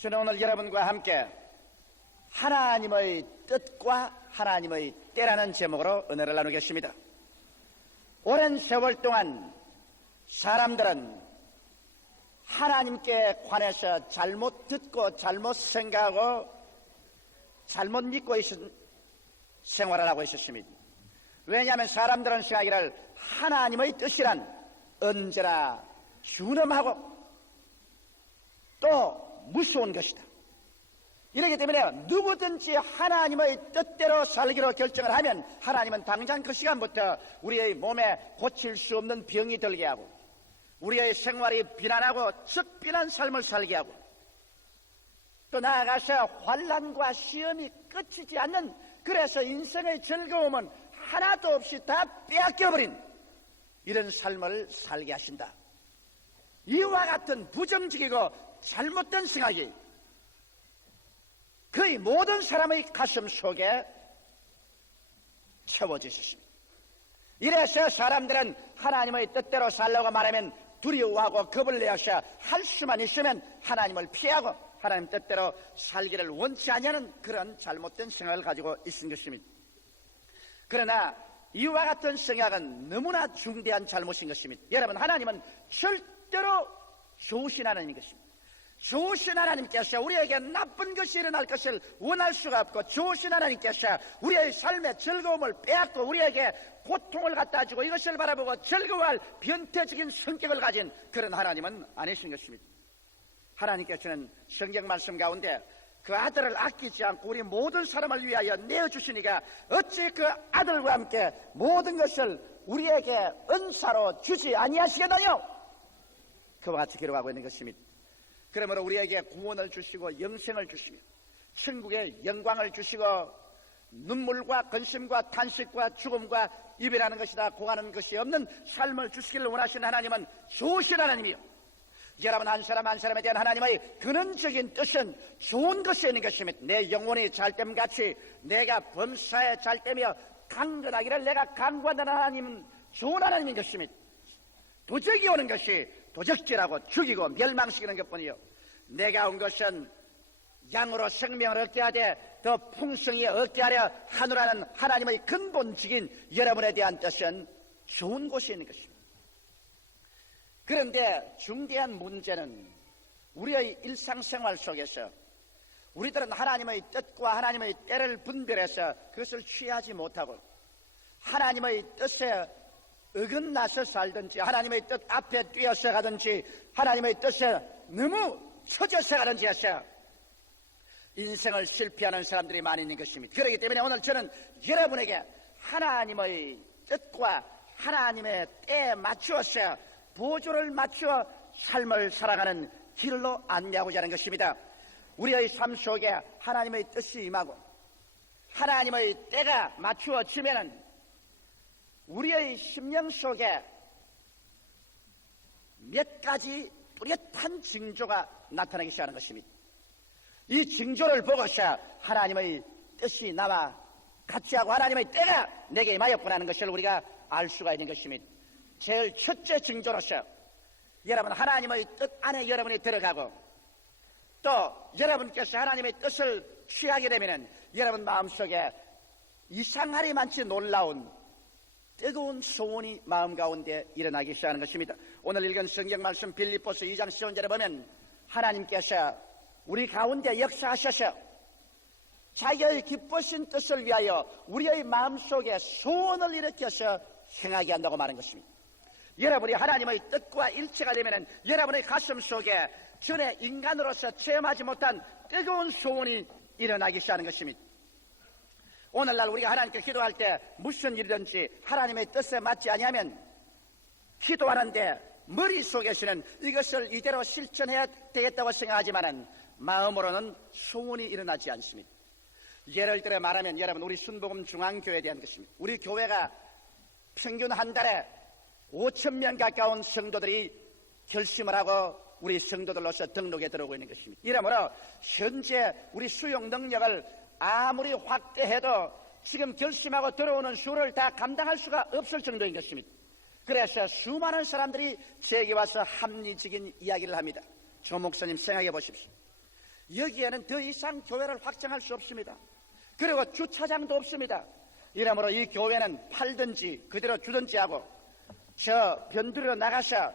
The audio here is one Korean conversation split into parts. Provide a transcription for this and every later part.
저는 오늘 여러분과 함께 하나님의 뜻과 하나님의 때라는 제목으로 은혜를 나누겠습니다. 오랜 세월 동안 사람들은 하나님께 관해서 잘못 듣고 잘못 생각하고 잘못 믿고 생활을 하고 있었습니다. 왜냐하면 사람들은 생각하기를 하나님의 뜻이란 언제나 준엄하고 또 무서운 것이다. 이렇기 때문에 누구든지 하나님의 뜻대로 살기로 결정을 하면 하나님은 당장 그 시간부터 우리의 몸에 고칠 수 없는 병이 들게 하고 우리의 생활이 비난하고 적비난 삶을 살게 하고 또 나아가서 환난과 시험이 끝이지 않는, 그래서 인생의 즐거움은 하나도 없이 다 빼앗겨버린 이런 삶을 살게 하신다. 이와 같은 부정적이고 잘못된 생각이 거의 모든 사람의 가슴 속에 채워지셨습니다. 이래서 사람들은 하나님의 뜻대로 살려고 말하면 두려워하고 겁을 내어서 할 수만 있으면 하나님을 피하고 하나님 뜻대로 살기를 원치 않냐는 그런 잘못된 생각을 가지고 있는 것입니다. 그러나 이와 같은 생각은 너무나 중대한 잘못인 것입니다. 여러분, 하나님은 절대로 좋으신 하나님인 것입니다. 좋으신 하나님께서 우리에게 나쁜 것이 일어날 것을 원할 수가 없고, 좋으신 하나님께서 우리의 삶의 즐거움을 빼앗고 우리에게 고통을 갖다 주고 이것을 바라보고 즐거워할 변태적인 성격을 가진 그런 하나님은 아니신 것입니다. 하나님께서는 성경 말씀 가운데 그 아들을 아끼지 않고 우리 모든 사람을 위하여 내어주시니까 어찌 그 아들과 함께 모든 것을 우리에게 은사로 주지 아니하시겠나요? 그와 같이 기록하고 있는 것입니다. 그러므로 우리에게 구원을 주시고 영생을 주시며 천국의 영광을 주시고 눈물과 근심과 탄식과 죽음과 이별하는 것이다 고하는 것이 없는 삶을 주시기를 원하시는 하나님은 좋으신 하나님이요, 여러분 한 사람 한 사람에 대한 하나님의 근원적인 뜻은 좋은 것이 있는 것입니다. 내 영혼이 잘됨같이 내가 범사에 잘되며 강건하기를 내가 강구한다는 하나님은 좋은 하나님인 것입니다. 도적이 오는 것이 도적질하고 죽이고 멸망시키는 것뿐이요, 내가 온 것은 양으로 생명을 얻게 하되 더 풍성히 얻게 하려 하노라는 하나님의 근본적인 여러분에 대한 뜻은 좋은 곳이 있는 것입니다. 그런데 중대한 문제는 우리의 일상생활 속에서 우리들은 하나님의 뜻과 하나님의 때를 분별해서 그것을 취하지 못하고 하나님의 뜻에 어긋나서 살든지 하나님의 뜻 앞에 뛰어서 가든지 하나님의 뜻에 너무 처져서 가든지 해서 인생을 실패하는 사람들이 많이 있는 것입니다. 그렇기 때문에 오늘 저는 여러분에게 하나님의 뜻과 하나님의 때에 맞추어서 보조를 맞추어 삶을 살아가는 길로 안내하고자 하는 것입니다. 우리의 삶 속에 하나님의 뜻이 임하고 하나님의 때가 맞추어지면은 우리의 심령 속에 몇 가지 뚜렷한 징조가 나타나기 시작하는 것입니다. 이 징조를 보고서 하나님의 뜻이 나와 같이 하고 하나님의 때가 내게 임하였구나 하는 것을 우리가 알 수가 있는 것입니다. 제일 첫째 징조로서 여러분 하나님의 뜻 안에 여러분이 들어가고 또 여러분께서 하나님의 뜻을 취하게 되면 여러분 마음속에 이상하리 많지 놀라운 뜨거운 소원이 마음 가운데 일어나기 시작하는 것입니다. 오늘 읽은 성경 말씀 빌립보서 2장 10절에 보면 하나님께서 우리 가운데 역사하셔서 자기의 기쁘신 뜻을 위하여 우리의 마음속에 소원을 일으켜서 행하게 한다고 말한 것입니다. 여러분이 하나님의 뜻과 일치가 되면 여러분의 가슴 속에 전에 인간으로서 체험하지 못한 뜨거운 소원이 일어나기 시작하는 것입니다. 오늘날 우리가 하나님께 기도할 때 무슨 일이든지 하나님의 뜻에 맞지 아니하면 기도하는데 머릿속에서는 이것을 이대로 실천해야 되겠다고 생각하지만은 마음으로는 소원이 일어나지 않습니다. 예를 들어 말하면 여러분 우리 순복음 중앙교회에 대한 것입니다. 우리 교회가 평균 한 달에 5,000명 가까운 성도들이 결심을 하고 우리 성도들로서 등록에 들어오고 있는 것입니다. 이러므로 현재 우리 수용 능력을 아무리 확대해도 지금 결심하고 들어오는 수를 다 감당할 수가 없을 정도인 것입니다. 그래서 수많은 사람들이 제게 와서 합리적인 이야기를 합니다. 조 목사님 생각해 보십시오. 여기에는 더 이상 교회를 확장할 수 없습니다. 그리고 주차장도 없습니다. 이러므로 이 교회는 팔든지 그대로 주든지 하고 저 변두리로 나가서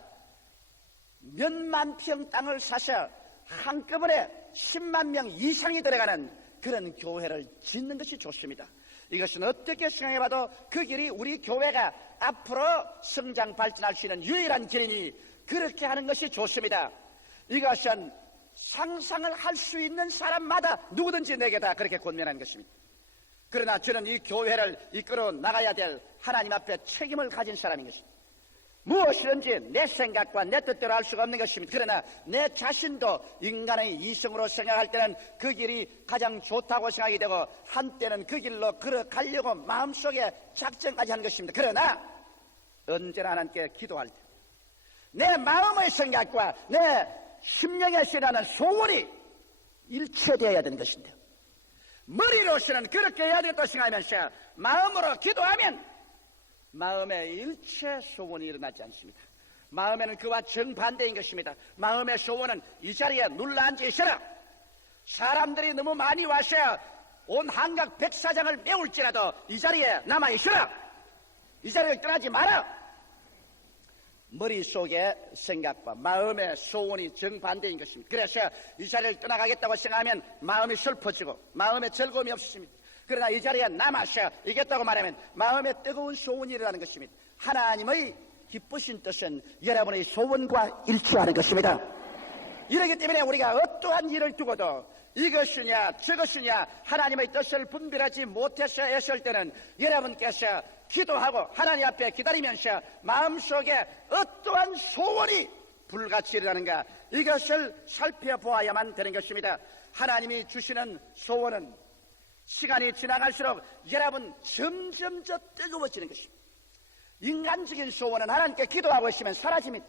몇만 평 땅을 사서 한꺼번에 10만 명 이상이 들어가는 그런 교회를 짓는 것이 좋습니다. 이것은 어떻게 생각해봐도 그 길이 우리 교회가 앞으로 성장 발전할 수 있는 유일한 길이니 그렇게 하는 것이 좋습니다. 이것은 상상을 할 수 있는 사람마다 누구든지 내게 다 그렇게 권면하는 것입니다. 그러나 저는 이 교회를 이끌어 나가야 될 하나님 앞에 책임을 가진 사람인 것입니다. 무엇이든지 내 생각과 내 뜻대로 할 수가 없는 것입니다. 그러나 내 자신도 인간의 이성으로 생각할 때는 그 길이 가장 좋다고 생각이 되고 한때는 그 길로 걸어가려고 마음속에 작정까지 하는 것입니다. 그러나 언제나 하나님께 기도할 때 내 마음의 생각과 내 심령에서 일어나는 소원이 일체되어야 되는 것인데 머리로서는 그렇게 해야 되겠다고 생각하면서 마음으로 기도하면 마음의 일체 소원이 일어나지 않습니다. 마음에는 그와 정반대인 것입니다. 마음의 소원은 이 자리에 눌러앉아 있어라. 사람들이 너무 많이 와서 온 한각 백사장을 메울지라도 이 자리에 남아 있어라. 이 자리를 떠나지 마라. 머릿속의 생각과 마음의 소원이 정반대인 것입니다. 그래서 이 자리를 떠나가겠다고 생각하면 마음이 슬퍼지고 마음에 즐거움이 없습니다. 그러나 이 자리에 남아서 이겼다고 말하면 마음에 뜨거운 소원이 일어나는 것입니다. 하나님의 기쁘신 뜻은 여러분의 소원과 일치하는 것입니다. 이러기 때문에 우리가 어떠한 일을 두고도 이것이냐 저것이냐 하나님의 뜻을 분별하지 못해서 애쓸 때는 여러분께서 기도하고 하나님 앞에 기다리면서 마음속에 어떠한 소원이 불같이 일어나는가 이것을 살펴보아야만 되는 것입니다. 하나님이 주시는 소원은 시간이 지나갈수록 여러분 점점 더 뜨거워지는 것입니다. 인간적인 소원은 하나님께 기도하고 있으면 사라집니다.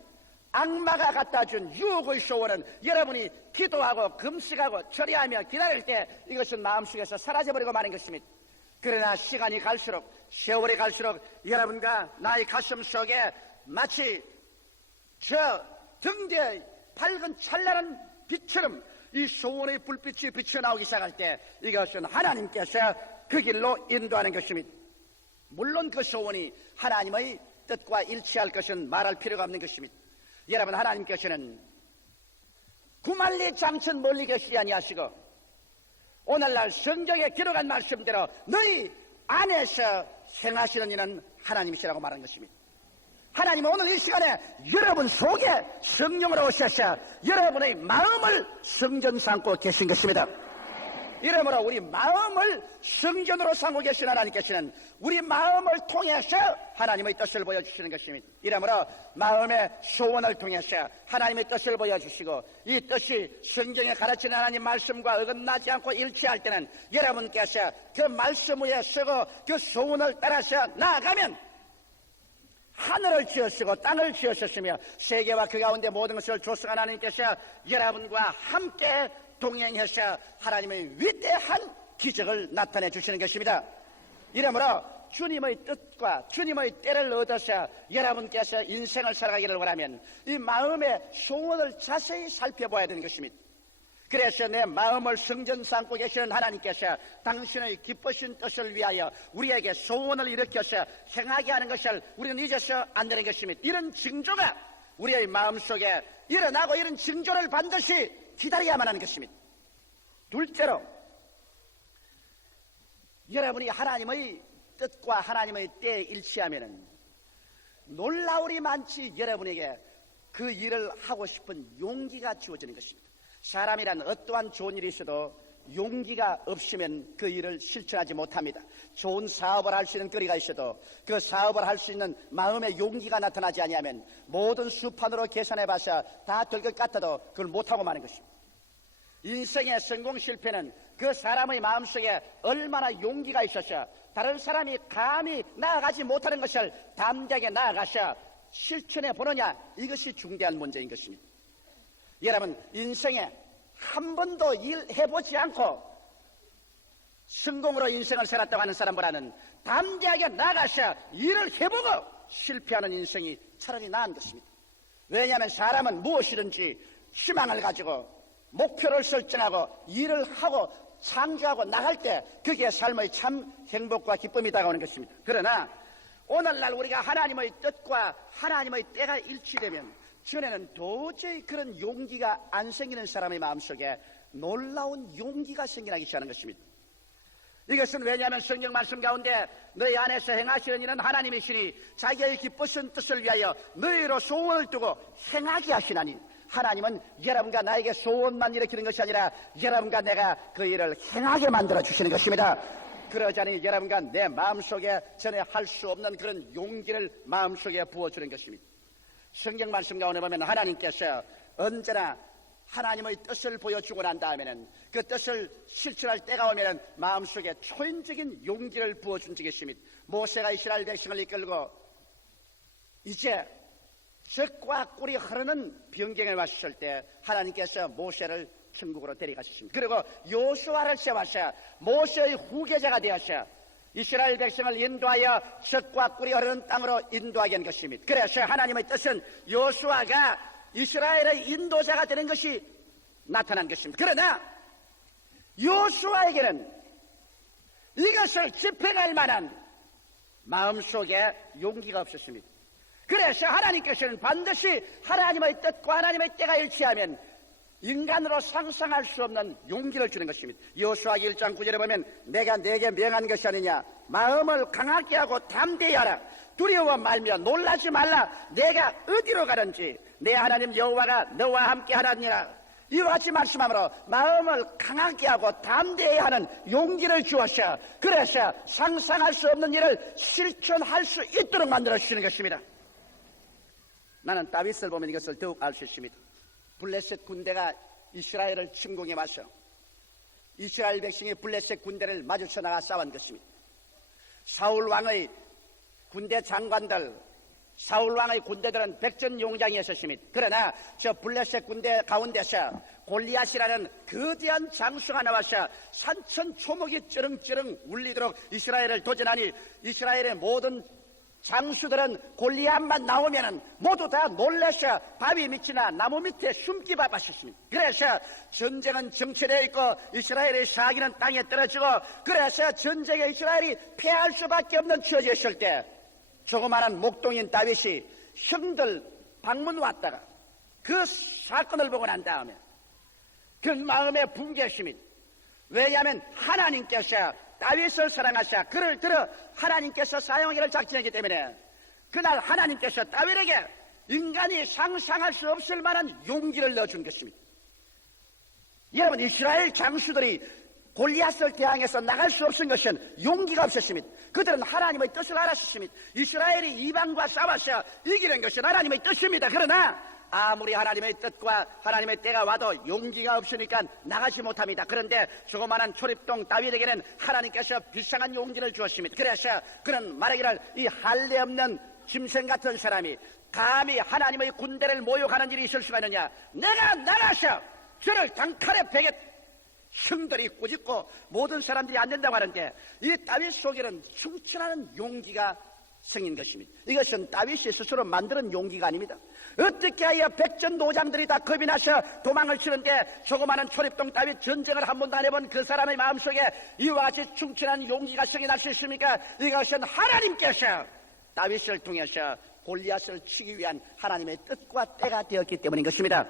악마가 갖다 준 유혹의 소원은 여러분이 기도하고 금식하고 절야하며 기다릴 때 이것은 마음속에서 사라져버리고 마는 것입니다. 그러나 시간이 갈수록 세월이 갈수록 여러분과 나의 가슴 속에 마치 저 등대의 밝은 찬란한 빛처럼 이 소원의 불빛이 비쳐나오기 시작할 때 이것은 하나님께서 그 길로 인도하는 것입니다. 물론 그 소원이 하나님의 뜻과 일치할 것은 말할 필요가 없는 것입니다. 여러분 하나님께서는 구만리 장천 멀리 계시지 아니하시고 오늘날 성경에 기록한 말씀대로 너희 안에서 행하시는 이는 하나님이시라고 말한 것입니다. 하나님은 오늘 이 시간에 여러분 속에 성령으로 오셔서 여러분의 마음을 성전 삼고 계신 것입니다. 이러므로 우리 마음을 성전으로 삼고 계신 하나님께서는 우리 마음을 통해서 하나님의 뜻을 보여주시는 것입니다. 이러므로 마음의 소원을 통해서 하나님의 뜻을 보여주시고 이 뜻이 성경에 가르치는 하나님 말씀과 어긋나지 않고 일치할 때는 여러분께서 그 말씀 위에 서고 그 소원을 따라서 나아가면 하늘을 지으시고 땅을 지으셨으며 세계와 그 가운데 모든 것을 조성한 하나님께서 여러분과 함께 동행해서 하나님의 위대한 기적을 나타내 주시는 것입니다. 이러므로 주님의 뜻과 주님의 때를 얻어서 여러분께서 인생을 살아가기를 원하면 이 마음의 소원을 자세히 살펴봐야 되는 것입니다. 그래서 내 마음을 성전 삼고 계시는 하나님께서 당신의 기쁘신 뜻을 위하여 우리에게 소원을 일으켜서 행하게 하는 것을 우리는 잊어서 안 되는 것입니다. 이런 징조가 우리의 마음속에 일어나고 이런 징조를 반드시 기다려야만 하는 것입니다. 둘째로 여러분이 하나님의 뜻과 하나님의 때에 일치하면 놀라울이 많지 여러분에게 그 일을 하고 싶은 용기가 주어지는 것입니다. 사람이란 어떠한 좋은 일이 있어도 용기가 없으면 그 일을 실천하지 못합니다. 좋은 사업을 할 수 있는 거리가 있어도 그 사업을 할 수 있는 마음의 용기가 나타나지 아니하면 모든 수판으로 계산해봐서 다 될 것 같아도 그걸 못하고 마는 것입니다. 인생의 성공 실패는 그 사람의 마음속에 얼마나 용기가 있어서 다른 사람이 감히 나아가지 못하는 것을 담대하게 나아가서 실천해 보느냐 이것이 중대한 문제인 것입니다. 여러분 인생에 한 번도 일해보지 않고 성공으로 인생을 살았다고 하는 사람보다는 담대하게 나가서 일을 해보고 실패하는 인생이 차라리 나은 것입니다. 왜냐하면 사람은 무엇이든지 희망을 가지고 목표를 설정하고 일을 하고 창조하고 나갈 때 그게 삶의 참 행복과 기쁨이 다가오는 것입니다. 그러나 오늘날 우리가 하나님의 뜻과 하나님의 때가 일치되면 전에는 도저히 그런 용기가 안 생기는 사람의 마음속에 놀라운 용기가 생겨나기 시작하는 것입니다. 이것은 왜냐하면 성경 말씀 가운데 너희 안에서 행하시는 일은 하나님이시니 자기의 기쁘신 뜻을 위하여 너희로 소원을 두고 행하게 하시나니, 하나님은 여러분과 나에게 소원만 일으키는 것이 아니라 여러분과 내가 그 일을 행하게 만들어 주시는 것입니다. 그러자니 여러분과 내 마음속에 전에 할 수 없는 그런 용기를 마음속에 부어주는 것입니다. 성경 말씀 가운데 보면 하나님께서 언제나 하나님의 뜻을 보여주고 난 다음에는 그 뜻을 실천할 때가 오면은 마음속에 초인적인 용기를 부어준 적이십니다. 모세가 이스라엘 백성을 이끌고 이제 젖과 꿀이 흐르는 변경에 왔을 때 하나님께서 모세를 천국으로 데려가셨습니다. 그리고 요수아를 세워서 모세의 후계자가 되어서 이스라엘 백성을 인도하여 젖과 꿀이 흐르는 땅으로 인도하게 한 것입니다. 그래서 하나님의 뜻은 요수아가 이스라엘의 인도자가 되는 것이 나타난 것입니다. 그러나 요수아에게는 이것을 집행할 만한 마음속에 용기가 없었습니다. 그래서 하나님께서는 반드시 하나님의 뜻과 하나님의 때가 일치하면 인간으로 상상할 수 없는 용기를 주는 것입니다. 여호수아 1장 9절에 보면 내가 네게 명한 것이 아니냐, 마음을 강하게 하고 담대히 하라, 두려워 말며 놀라지 말라, 내가 어디로 가든지 내 하나님 여호와가 너와 함께 하라니라. 이와 같이 말씀하므로 마음을 강하게 하고 담대히 하는 용기를 주었어. 그래서 상상할 수 없는 일을 실천할 수 있도록 만들어 주시는 것입니다. 나는 다윗을 보면 이것을 더욱 알 수 있습니다. 블레셋 군대가 이스라엘을 침공해 와서 이스라엘 백성이 블레셋 군대를 마주쳐 나가 싸운 것입니다. 사울 왕의 군대 장관들, 사울 왕의 군대들은 백전용장이었습니다. 그러나 저 블레셋 군대 가운데서 골리앗이라는 거대한 장수가 나와서 산천초목이 쩌렁쩌렁 울리도록 이스라엘을 도전하니 이스라엘의 모든 장수들은 골리앗만 나오면은 모두 다 놀라서 바위 밑이나 나무 밑에 숨기 바빴습니다. 그래서 전쟁은 정체되어 있고 이스라엘의 사기는 땅에 떨어지고, 그래서 전쟁에 이스라엘이 패할 수밖에 없는 처지에 있을 때 조그마한 목동인 다윗이 형들 방문 왔다가 그 사건을 보고 난 다음에 그 마음에 붕괴했습니다. 왜냐하면 하나님께서 다윗을 사랑하사 그를 들어 하나님께서 사용하기를 작정했기 때문에 그날 하나님께서 다윗에게 인간이 상상할 수 없을 만한 용기를 넣어준 것입니다. 여러분, 이스라엘 장수들이 골리앗을 대항해서 나갈 수 없은 것은 용기가 없었습니다. 그들은 하나님의 뜻을 알았습니다. 이스라엘이 이방과 싸워서 이기는 것은 하나님의 뜻입니다. 그러나 아무리 하나님의 뜻과 하나님의 때가 와도 용기가 없으니까 나가지 못합니다. 그런데 조그마한 초립동 다윗에게는 하나님께서 비상한 용기를 주었습니다. 그래서 그는 말하기를 이 할례 없는 짐승 같은 사람이 감히 하나님의 군대를 모욕하는 일이 있을 수가 있느냐, 내가 나가서 저를 단칼에 베겠. 형들이 꾸짖고 모든 사람들이 안 된다고 하는데 이 다윗 속에는 충천하는 용기가 생긴 것입니다. 이것은 다윗이 스스로 만드는 용기가 아닙니다. 어떻게 하여 백전노장들이 다 겁이 나서 도망을 치는데 조그마한 초립동 다윗 전쟁을 한 번도 안 해본 그 사람의 마음속에 이와 같이 충천한 용기가 생겨날 수 있습니까? 이것은 하나님께서 다윗을 통해서 골리앗을 치기 위한 하나님의 뜻과 때가 되었기 때문인 것입니다.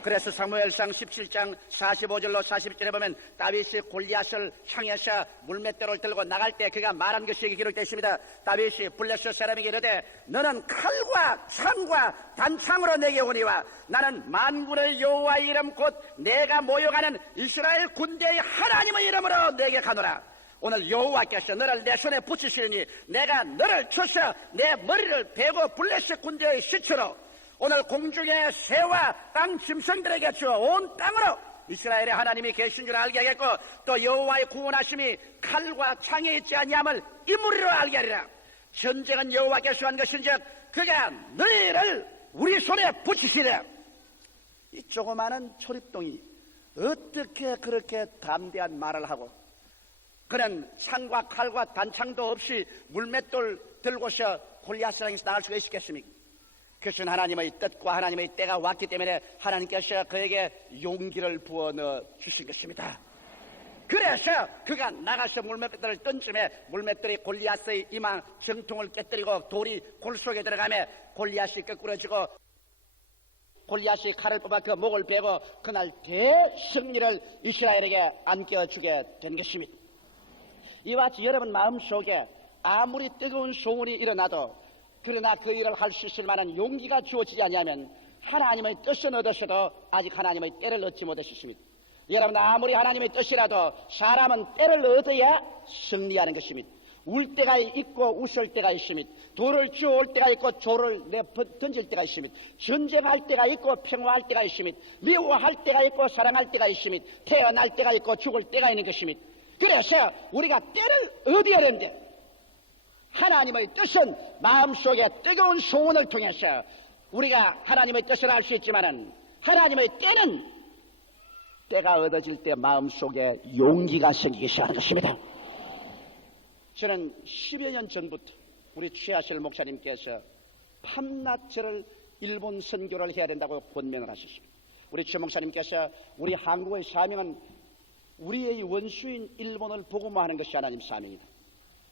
그래서 사무엘상 17장 45절로 40절에 보면 다윗이 골리앗을 향해서 물맷돌을 들고 나갈 때 그가 말한 것이 여기 기록되어 있습니다. 다윗이 블레셋 사람에게 이르되 너는 칼과 창과 단창으로 내게 오니와 나는 만군의 여호와의 이름 곧 내가 모욕하는 이스라엘 군대의 하나님의 이름으로 내게 가노라. 오늘 여호와께서 너를 내 손에 붙이시니 내가 너를 쳐서 내 머리를 베고 블레셋 군대의 시체로 오늘 공중의 새와 땅 짐승들에게 주어 온 땅으로 이스라엘의 하나님이 계신 줄 알게 하겠고 또 여호와의 구원하심이 칼과 창에 있지 아니함을 이 무리로 알게 하리라. 전쟁은 여호와께서 한 것인즉 그가 너희를 우리 손에 붙이시리라. 이 조그마한 초립동이 어떻게 그렇게 담대한 말을 하고 그는 창과 칼과 단창도 없이 물맷돌 들고서 골리앗을 향해서 나갈 수가 있겠습니까? 그것은 하나님의 뜻과 하나님의 때가 왔기 때문에 하나님께서 그에게 용기를 부어 넣어 주신 것입니다. 그래서 그가 나가서 물맷돌을 던짐에 물맷돌이 골리앗의 이마 정통을 깨뜨리고 돌이 골 속에 들어가며 골리앗이 거꾸러지고 골리앗이 칼을 뽑아 그 목을 베고 그날 대승리를 이스라엘에게 안겨주게 된 것입니다. 이와 같이 여러분 마음속에 아무리 뜨거운 소원이 일어나도 그러나 그 일을 할 수 있을 만한 용기가 주어지지 않으면 하나님의 뜻은 얻으셔도 아직 하나님의 때를 얻지 못하셨습니다. 여러분 아무리 하나님의 뜻이라도 사람은 때를 얻어야 승리하는 것입니다. 울 때가 있고 웃을 때가 있습니다. 돌을 주워올 때가 있고 조를 던질 때가 있습니다. 전쟁할 때가 있고 평화할 때가 있습니다. 미워할 때가 있고 사랑할 때가 있습니다. 태어날 때가 있고 죽을 때가 있는 것입니다. 그래서 우리가 때를 얻어야 되는데 하나님의 뜻은 마음속에 뜨거운 소원을 통해서 우리가 하나님의 뜻을 알 수 있지만은 하나님의 때는 때가 얻어질 때 마음속에 용기가 생기기 시작하는 것입니다. 저는 10여 년 전부터 우리 최하실 목사님께서 밤낮을 일본 선교를 해야 된다고 권면을 하셨습니다. 우리 최 목사님께서 우리 한국의 사명은 우리의 원수인 일본을 복음화하는 것이 하나님 사명이다.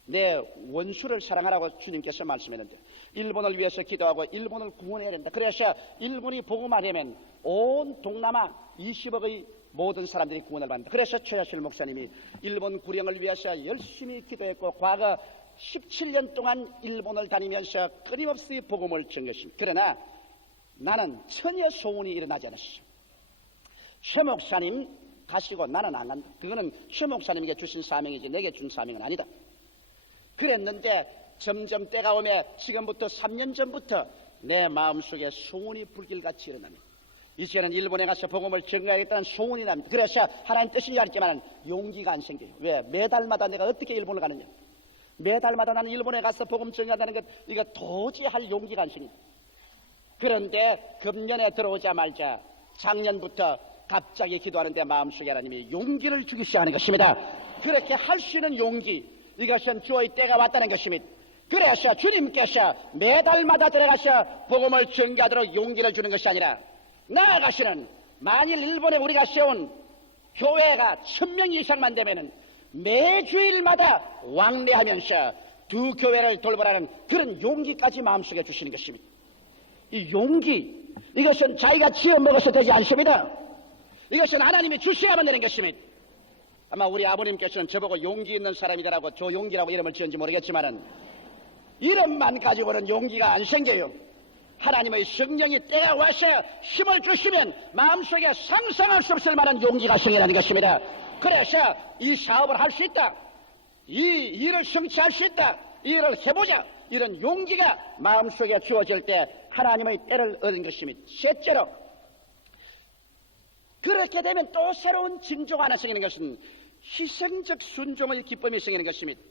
내 원수를 사랑하라고 주님께서 말씀했는데 일본을 위해서 기도하고 일본을 구원해야 된다. 그래서 일본이 복음화되면 온 동남아 20억의 모든 사람들이 구원을 받는다. 그래서 최하실 목사님이 일본 구령을 위해서 열심히 기도했고 과거 17년 동안 일본을 다니면서 끊임없이 복음을 전했습니다. 그러나 나는 전혀 소원이 일어나지 않았어요. 최 목사님 가시고 나는 안 간다. 그거는 최 목사님에게 주신 사명이지 내게 준 사명은 아니다. 그랬는데 점점 때가 오며 지금부터 3년 전부터 내 마음속에 소원이 불길같이 일어납니다. 이제는 일본에 가서 복음을 전가하겠다는 소원이 납니다. 그래서 하나님 뜻인지 알지만 용기가 안 생겨요. 왜? 매달마다 내가 어떻게 일본을 가느냐. 매달마다 나는 일본에 가서 복음 전가한다는 것 이거 도저히 할 용기가 안 생깁니다. 그런데 금년에 들어오자마자 작년부터 갑자기 기도하는데 마음속에 하나님이 용기를 주기 시작하는 것입니다. 그렇게 할 수 있는 용기 이것은 주의 때가 왔다는 것입니다. 그래서 주님께서 매달마다 들어가서 복음을 전가하도록 용기를 주는 것이 아니라 나아가서는 만일 일본에 우리가 세운 교회가 1000명 이상만 되면은 매주일마다 왕래하면서 두 교회를 돌보라는 그런 용기까지 마음속에 주시는 것입니다. 이 용기 이것은 자기가 지어 먹어서 되지 않습니다. 이것은 하나님이 주셔야만 되는 것입니다. 아마 우리 아버님께서는 저보고 용기 있는 사람이라고 저 용기라고 이름을 지은지 모르겠지만은 이름만 가지고는 용기가 안 생겨요. 하나님의 성령이 때가 와서 힘을 주시면 마음속에 상상할 수 없을 만한 용기가 생겨나는 것입니다. 그래서 이 사업을 할 수 있다. 이 일을 성취할 수 있다. 이 일을 해보자. 이런 용기가 마음속에 주어질 때 하나님의 때를 얻은 것입니다. 셋째로 그렇게 되면 또 새로운 징조가 하나 생기는 것은 희생적 순종의 기쁨이 생기는 것입니다.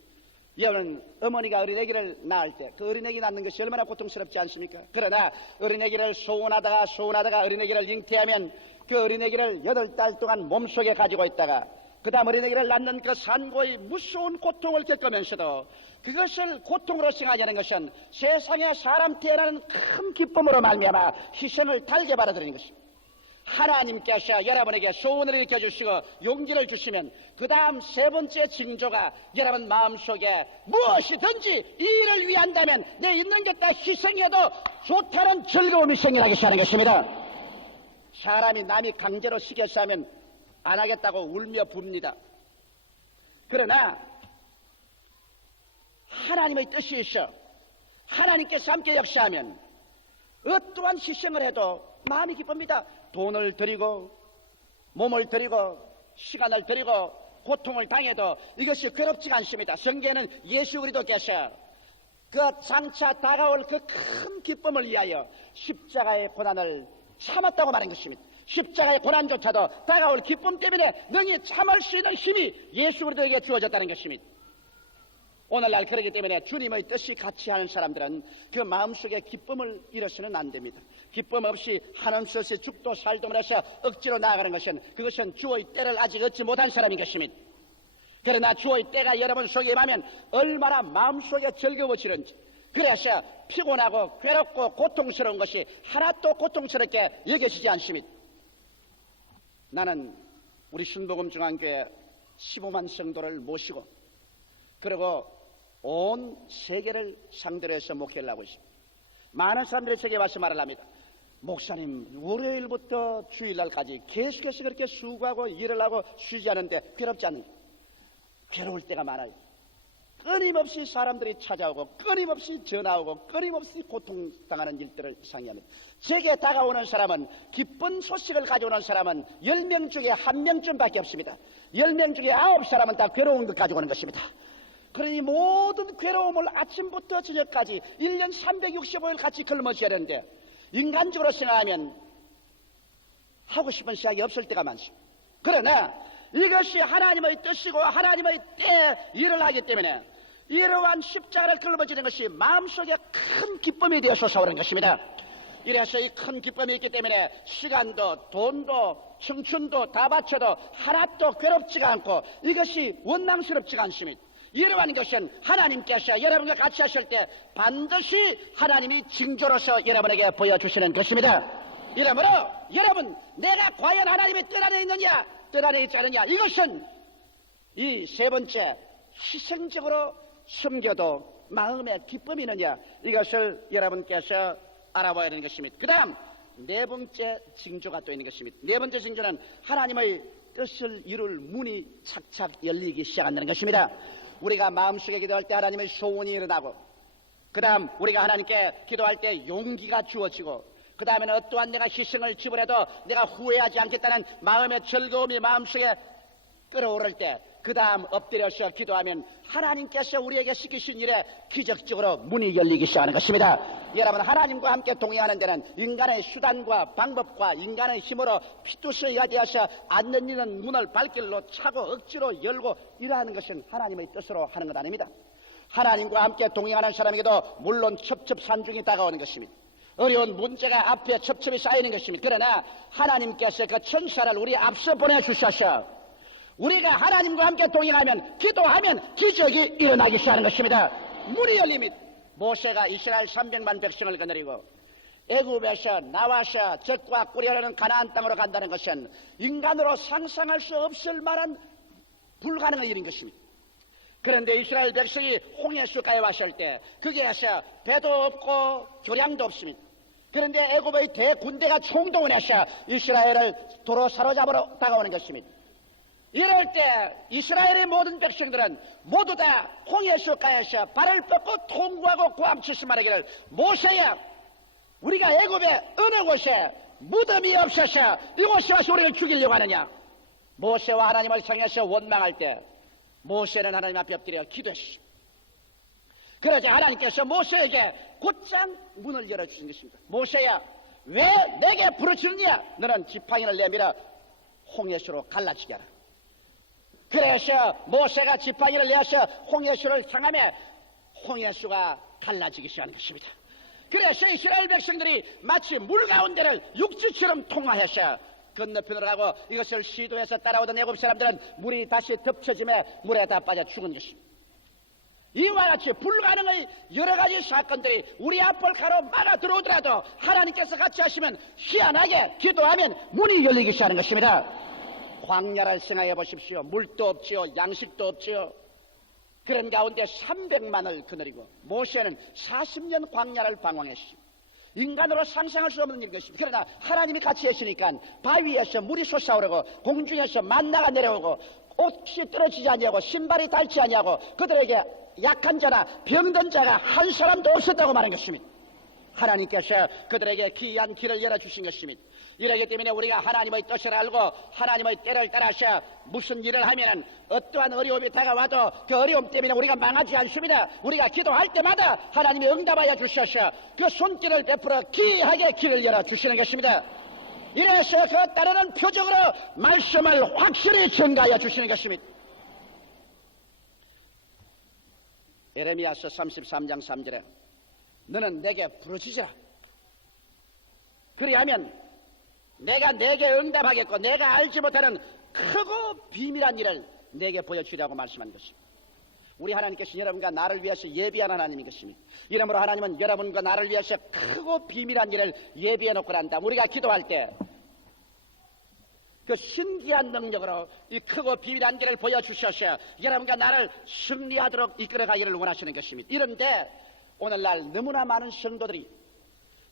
여러분 어머니가 어린애기를 낳을 때 그 어린애기 낳는 것이 얼마나 고통스럽지 않습니까? 그러나 어린애기를 소원하다가 어린애기를 잉태하면 그 어린애기를 8달 동안 몸속에 가지고 있다가 그 다음 어린애기를 낳는 그 산고의 무서운 고통을 겪으면서도 그것을 고통으로 생각하지 않는 것은 세상에 사람 태어나는 큰 기쁨으로 말미암아 희생을 달게 받아들이는 것입니다. 하나님께서 여러분에게 소원을 일으켜 주시고 용기를 주시면 그 다음 세 번째 징조가 여러분 마음속에 무엇이든지 이 일을 위한다면 내 있는 게 다 희생해도 좋다는 즐거움이 생겨나기 시작하는 것입니다. 사람이 남이 강제로 시켜서 하면 안 하겠다고 울며 붑니다. 그러나 하나님의 뜻이 있어 하나님께서 함께 역사하면 어떠한 희생을 해도 마음이 기쁩니다. 돈을 드리고 몸을 드리고 시간을 드리고 고통을 당해도 이것이 괴롭지가 않습니다. 성경에는 예수 그리스도께서 그 장차 다가올 그 큰 기쁨을 위하여 십자가의 고난을 참았다고 말한 것입니다. 십자가의 고난조차도 다가올 기쁨 때문에 능히 참을 수 있는 힘이 예수 그리스도에게 주어졌다는 것입니다. 오늘날 그러기 때문에 주님의 뜻이 같이 하는 사람들은 그 마음속에 기쁨을 잃어서는 안 됩니다. 기쁨 없이 하는 수 없이 죽도 살도 못해서 억지로 나아가는 것은 그것은 주의 때를 아직 얻지 못한 사람인 것입니다. 그러나 주의 때가 여러분 속에 임하면 얼마나 마음속에 즐거워지는지 그래서 피곤하고 괴롭고 고통스러운 것이 하나도 고통스럽게 여겨지지 않습니다. 나는 우리 신복음중앙교회 15만 성도를 모시고 그리고 온 세계를 상대로 해서 목회를 하고 있습니다. 많은 사람들이 제게 와서 말을 합니다. 목사님, 월요일부터 주일날까지 계속해서 그렇게 수고하고 일을 하고 쉬지 않는데 괴롭지 않는가? 괴로울 때가 많아요. 끊임없이 사람들이 찾아오고 끊임없이 전화오고 끊임없이 고통당하는 일들을 상의합니다. 제게 다가오는 사람은, 기쁜 소식을 가져오는 사람은 10명 중에 1명쯤밖에 없습니다. 10명 중에 9사람은 다 괴로운 것 가지고 오는 것입니다. 그러니 모든 괴로움을 아침부터 저녁까지 1년 365일 같이 걸머져야 되는데 인간적으로 생각하면 하고 싶은 생각이 없을 때가 많습니다. 그러나 이것이 하나님의 뜻이고 하나님의 때에 일을 하기 때문에 이러한 십자가를 걸머지는 것이 마음속에 큰 기쁨이 되어서 사오는 것입니다. 이래서 이 큰 기쁨이 있기 때문에 시간도 돈도 청춘도 다 바쳐도 하나도 괴롭지가 않고 이것이 원망스럽지가 않습니다. 이러한 것은 하나님께서 여러분과 같이 하실 때 반드시 하나님이 징조로서 여러분에게 보여주시는 것입니다. 이러므로 여러분, 내가 과연 하나님의 뜻 안에 있느냐 뜻 안에 있지 않느냐, 이것은 이 세 번째, 희생적으로 섬겨도 마음에 기쁨이 있느냐, 이것을 여러분께서 알아봐야 하는 것입니다. 그 다음 네 번째 징조가 또 있는 것입니다. 네 번째 징조는 하나님의 뜻을 이룰 문이 착착 열리기 시작한다는 것입니다. 우리가 마음속에 기도할 때 하나님의 소원이 일어나고, 그 다음 우리가 하나님께 기도할 때 용기가 주어지고, 그 다음에는 어떠한 내가 희생을 지불해도 내가 후회하지 않겠다는 마음의 즐거움이 마음속에 끌어오를 때, 그 다음 엎드려서 기도하면 하나님께서 우리에게 시키신 일에 기적적으로 문이 열리기 시작하는 것입니다. 여러분, 하나님과 함께 동행하는 데는 인간의 수단과 방법과 인간의 힘으로 피투성이가 되어서 앉는 이는 문을 발길로 차고 억지로 열고 이러하는 것은 하나님의 뜻으로 하는 것 아닙니다. 하나님과 함께 동행하는 사람에게도 물론 첩첩산중이 다가오는 것입니다. 어려운 문제가 앞에 첩첩이 쌓이는 것입니다. 그러나 하나님께서 그 천사를 우리 앞서 보내주셔서 우리가 하나님과 함께 동행하면, 기도하면 기적이 일어나기 시작하는 것입니다. 문이 열립니다. 모세가 이스라엘 300만 백성을 거느리고 애굽에서 나와서 적과 꿀이 흐르는 가나안 땅으로 간다는 것은 인간으로 상상할 수 없을 만한 불가능한 일인 것입니다. 그런데 이스라엘 백성이 홍해수가에 왔을 때 거기에서 배도 없고 교량도 없습니다. 그런데 애굽의 대군대가 총동원해서 이스라엘을 도로 사로잡으러 다가오는 것입니다. 이럴 때 이스라엘의 모든 백성들은 모두 다 홍해수가에서 발을 뻗고 통구하고 고함치시 말하기를, 모세야, 우리가 애굽의 어느 곳에 무덤이 없어서 이곳에 와서 우리를 죽이려고 하느냐. 모세와 하나님을 향해서 원망할 때 모세는 하나님 앞에 엎드려 기도했습니다. 그러자 하나님께서 모세에게 곧장 문을 열어주신 것입니다. 모세야, 왜 내게 부르짖느냐? 너는 지팡이를 내밀어 홍해수로 갈라지게 하라. 그래서 모세가 지팡이를 내어서 홍해수를 향하며 홍해수가 갈라지기 시작한 것입니다. 그래서 이스라엘 백성들이 마치 물 가운데를 육지처럼 통과해서 건너편으로 가고, 이것을 시도해서 따라오던 애굽 사람들은 물이 다시 덮쳐짐에 물에 다 빠져 죽은 것입니다. 이와 같이 불가능의 여러 가지 사건들이 우리 앞을 가로막아 들어오더라도 하나님께서 같이 하시면 희한하게 기도하면 문이 열리기 시작하는 것입니다. 광야를 생각해 보십시오. 물도 없지요, 양식도 없지요. 그런 가운데 300만을 거느리고 모세는 40년 광야를 방황했습니다. 인간으로 상상할 수 없는 일것입니다. 그러나 하나님이 같이 계시니까 바위에서 물이 솟아오르고 공중에서 만나가 내려오고 옷이 떨어지지 아니하고 신발이 닳지 아니하고 그들에게 약한 자나 병든 자가 한 사람도 없었다고 말한 것입니다. 하나님께서 그들에게 기이한 길을 열어주신 것입니다. 이러기 때문에 우리가 하나님의 뜻을 알고 하나님의 때를 따라서 무슨 일을 하면은 어떠한 어려움이 다가와도 그 어려움 때문에 우리가 망하지 않습니다. 우리가 기도할 때마다 하나님이 응답하여 주셔서 그 손길을 베풀어 기이하게 길을 열어주시는 것입니다. 이래서 그 따르는 표적으로 말씀을 확실히 전가하여 주시는 것입니다. 에레미야서 33장 3절에 너는 내게 부르짖으라. 그리하면 내가 내게 응답하겠고 내가 알지 못하는 크고 비밀한 일을 내게 보여주리라고 말씀한 것입니다. 우리 하나님께서 여러분과 나를 위해서 예비한 하나님인 것입니다. 이러므로 하나님은 여러분과 나를 위해서 크고 비밀한 일을 예비해 놓고 난다. 우리가 기도할 때 그 신기한 능력으로 이 크고 비밀한 길을 보여주셔서 여러분과 나를 승리하도록 이끌어가기를 원하시는 것입니다. 이런데 오늘날 너무나 많은 성도들이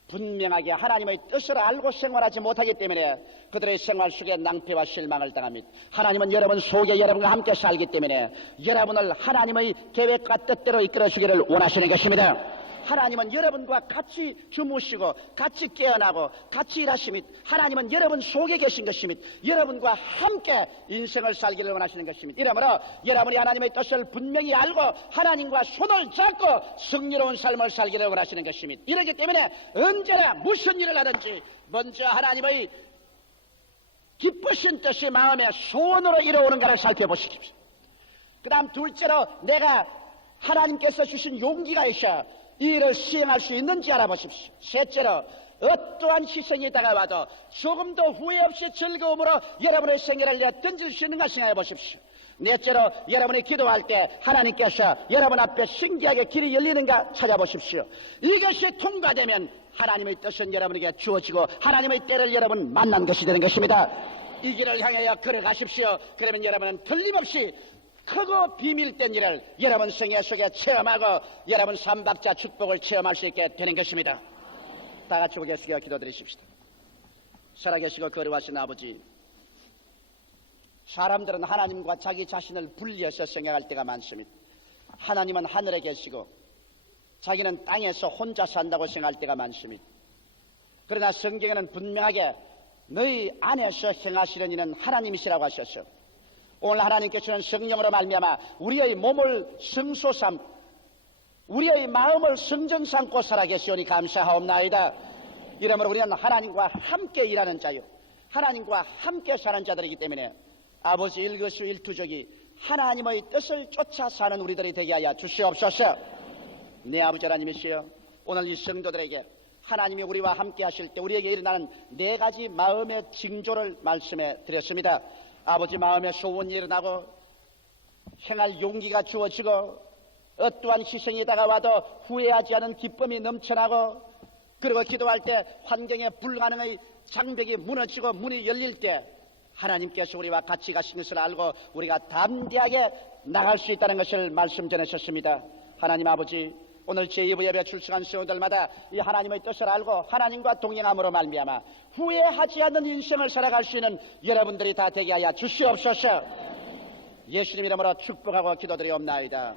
분명하게 하나님의 뜻을 알고 생활하지 못하기 때문에 그들의 생활 속에 낭패와 실망을 당합니다. 하나님은 여러분 속에 여러분과 함께 살기 때문에 여러분을 하나님의 계획과 뜻대로 이끌어주기를 원하시는 것입니다. 하나님은 여러분과 같이 주무시고 같이 깨어나고 같이 일하십니다. 하나님은 여러분 속에 계신 것입니다. 여러분과 함께 인생을 살기를 원하시는 것입니다. 이러므로 여러분이 하나님의 뜻을 분명히 알고 하나님과 손을 잡고 승리로운 삶을 살기를 원하시는 것입니다. 이렇기 때문에 언제나 무슨 일을 하든지 먼저 하나님의 기쁘신 뜻이 마음의 소원으로 이루어오는가를 살펴보십시오. 그 다음 둘째로 내가 하나님께서 주신 용기가 있어 이 일을 수행할 수 있는지 알아보십시오. 셋째로 어떠한 희생이 다가와도 조금도 후회 없이 즐거움으로 여러분의 생애를 내어 던질 수 있는가 생각해 보십시오. 넷째로 여러분이 기도할 때 하나님께서 여러분 앞에 신기하게 길이 열리는가 찾아보십시오. 이것이 통과되면 하나님의 뜻은 여러분에게 주어지고 하나님의 때를 여러분 만난 것이 되는 것입니다. 이 길을 향하여 걸어가십시오. 그러면 여러분은 틀림없이 크고 비밀된 일을 여러분 생애 속에 체험하고 여러분 삼박자 축복을 체험할 수 있게 되는 것입니다. 다 같이 고개 숙여 기도드리십시다. 살아계시고 거룩하신 아버지, 사람들은 하나님과 자기 자신을 분리해서 생각할 때가 많습니다. 하나님은 하늘에 계시고 자기는 땅에서 혼자 산다고 생각할 때가 많습니다. 그러나 성경에는 분명하게 너희 안에서 행하시는 이는 하나님이시라고 하셨어요. 오늘 하나님께서는 성령으로 말미암아 우리의 몸을 성소 삼고 우리의 마음을 성전 삼고 살아계시오니 감사하옵나이다. 이러므로 우리는 하나님과 함께 일하는 자요 하나님과 함께 사는 자들이기 때문에 아버지 일거수일투족이 하나님의 뜻을 쫓아 사는 우리들이 되게 하여 주시옵소서. 내 아버지 하나님이시여, 오늘 이 성도들에게 하나님이 우리와 함께 하실 때 우리에게 일어나는 4가지 마음의 징조를 말씀해 드렸습니다. 아버지, 마음의 소원이 일어나고 행할 용기가 주어지고 어떠한 희생이 다가와도 후회하지 않은 기쁨이 넘쳐나고, 그리고 기도할 때 환경에 불가능의 장벽이 무너지고 문이 열릴 때 하나님께서 우리와 같이 가신 것을 알고 우리가 담대하게 나갈 수 있다는 것을 말씀 전하셨습니다. 하나님 아버지, 오늘 제2부 예배 출석한 성도들마다 이 하나님의 뜻을 알고 하나님과 동행함으로 말미암아 후회하지 않는 인생을 살아갈 수 있는 여러분들이 다 되게 하여 주시옵소서. 예수님 이름으로 축복하고 기도드리옵나이다.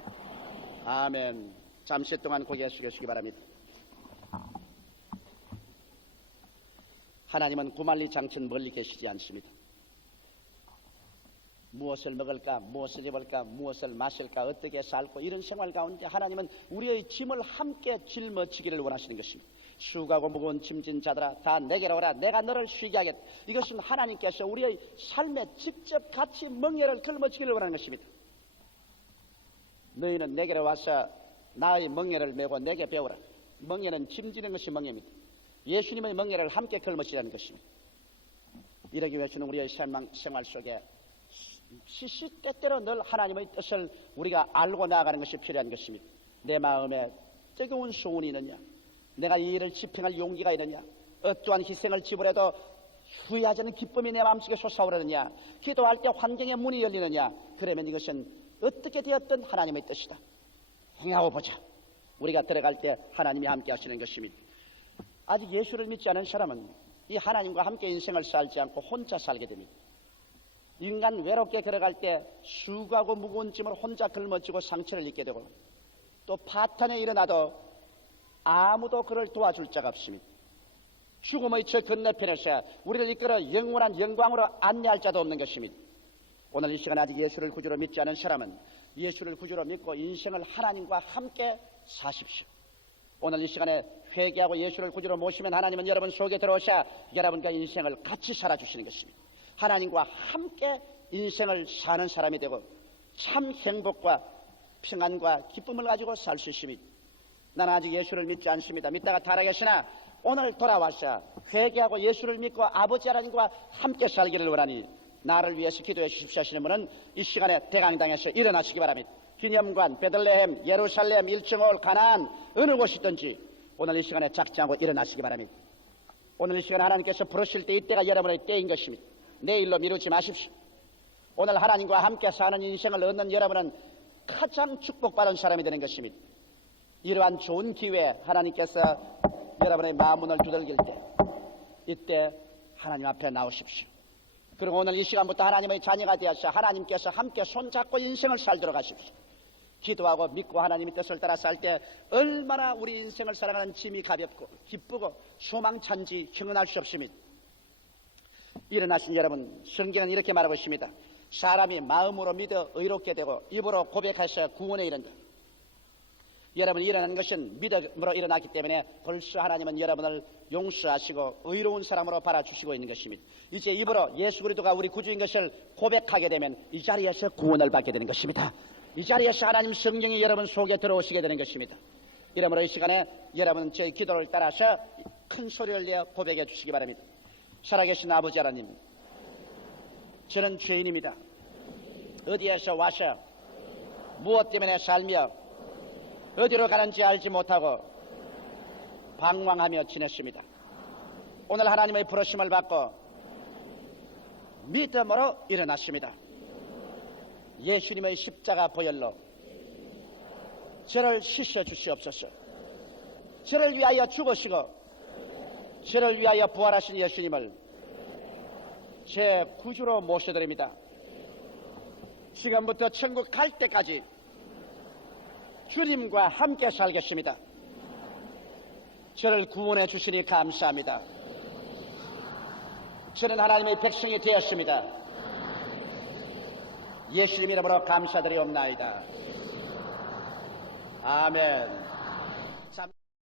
아멘. 잠시 동안 고개 숙이시기 바랍니다. 하나님은 구만리장천 멀리 계시지 않습니다. 무엇을 먹을까, 무엇을 입을까, 무엇을 마실까, 어떻게 살고, 이런 생활 가운데 하나님은 우리의 짐을 함께 짊어지기를 원하시는 것입니다. 수고하고 무거운 짐진 자들아 다 내게로 오라, 내가 너를 쉬게 하겠다. 이것은 하나님께서 우리의 삶에 직접 같이 멍에를 짊어지기를 원하는 것입니다. 너희는 내게로 와서 나의 멍에를 메고 내게 배우라. 멍에는 짐지는 것이 멍에입니다. 예수님의 멍에를 함께 짊어지라는 것입니다. 이러기 위해서는 우리의 생활 속에 시시때때로 늘 하나님의 뜻을 우리가 알고 나아가는 것이 필요한 것입니다. 내 마음에 뜨거운 소원이 있느냐, 내가 이 일을 집행할 용기가 있느냐, 어떠한 희생을 지불해도 후회하지 않는 기쁨이 내 마음속에 솟아오르느냐, 기도할 때 환경의 문이 열리느냐, 그러면 이것은 어떻게 되었든 하나님의 뜻이다. 행하고 보자. 우리가 들어갈 때 하나님이 함께 하시는 것입니다. 아직 예수를 믿지 않은 사람은 이 하나님과 함께 인생을 살지 않고 혼자 살게 됩니다. 인간 외롭게 걸어갈 때 수고하고 무거운 짐을 혼자 짊어지고 상처를 입게 되고, 또 파탄에 일어나도 아무도 그를 도와줄 자가 없습니다. 죽음의 저 건너편에서 우리를 이끌어 영원한 영광으로 안내할 자도 없는 것입니다. 오늘 이 시간 아직 예수를 구주로 믿지 않은 사람은 예수를 구주로 믿고 인생을 하나님과 함께 사십시오. 오늘 이 시간에 회개하고 예수를 구주로 모시면 하나님은 여러분 속에 들어오셔 여러분과 인생을 같이 살아주시는 것입니다. 하나님과 함께 인생을 사는 사람이 되고 참 행복과 평안과 기쁨을 가지고 살 수 있습니다. 나는 아직 예수를 믿지 않습니다. 믿다가 타락했으나 오늘 돌아와서 회개하고 예수를 믿고 아버지 하나님과 함께 살기를 원하니 나를 위해서 기도해 주십시오 하시는 분은 이 시간에 대강당에서 일어나시기 바랍니다. 기념관, 베들레헴, 예루살렘, 1층 홀, 가나안 어느 곳이든지 오늘 이 시간에 작정하고 일어나시기 바랍니다. 오늘 이 시간에 하나님께서 부르실 때 이때가 여러분의 때인 것입니다. 내일로 미루지 마십시오. 오늘 하나님과 함께 사는 인생을 얻는 여러분은 가장 축복받은 사람이 되는 것입니다. 이러한 좋은 기회에 하나님께서 여러분의 마음문을 두들길 때 이때 하나님 앞에 나오십시오. 그리고 오늘 이 시간부터 하나님의 자녀가 되어서 하나님께서 함께 손잡고 인생을 살도록 하십시오. 기도하고 믿고 하나님의 뜻을 따라 살 때 얼마나 우리 인생을 살아가는 짐이 가볍고 기쁘고 소망찬지 형언할 수 없습니다. 일어나신 여러분, 성경은 이렇게 말하고 있습니다. 사람이 마음으로 믿어 의롭게 되고 입으로 고백해서 구원에 이른다. 여러분이 일어나는 것은 믿음으로 일어났기 때문에 벌써 하나님은 여러분을 용서하시고 의로운 사람으로 바라주시고 있는 것입니다. 이제 입으로 예수 그리스도가 우리 구주인 것을 고백하게 되면 이 자리에서 구원을 받게 되는 것입니다. 이 자리에서 하나님 성령이 여러분 속에 들어오시게 되는 것입니다. 이러므로 이 시간에 여러분 저희 기도를 따라서 큰 소리를 내어 고백해 주시기 바랍니다. 살아계신 아버지 하나님, 저는 죄인입니다. 어디에서 와서 무엇 때문에 살며 어디로 가는지 알지 못하고 방황하며 지냈습니다. 오늘 하나님의 부르심을 받고 믿음으로 일어났습니다. 예수님의 십자가 보혈로 저를 씻어 주시옵소서. 저를 위하여 죽으시고 저를 위하여 부활하신 예수님을 제 구주로 모셔드립니다. 지금부터 천국 갈 때까지 주님과 함께 살겠습니다. 저를 구원해 주시니 감사합니다. 저는 하나님의 백성이 되었습니다. 예수님 이름으로 감사드리옵나이다. 아멘.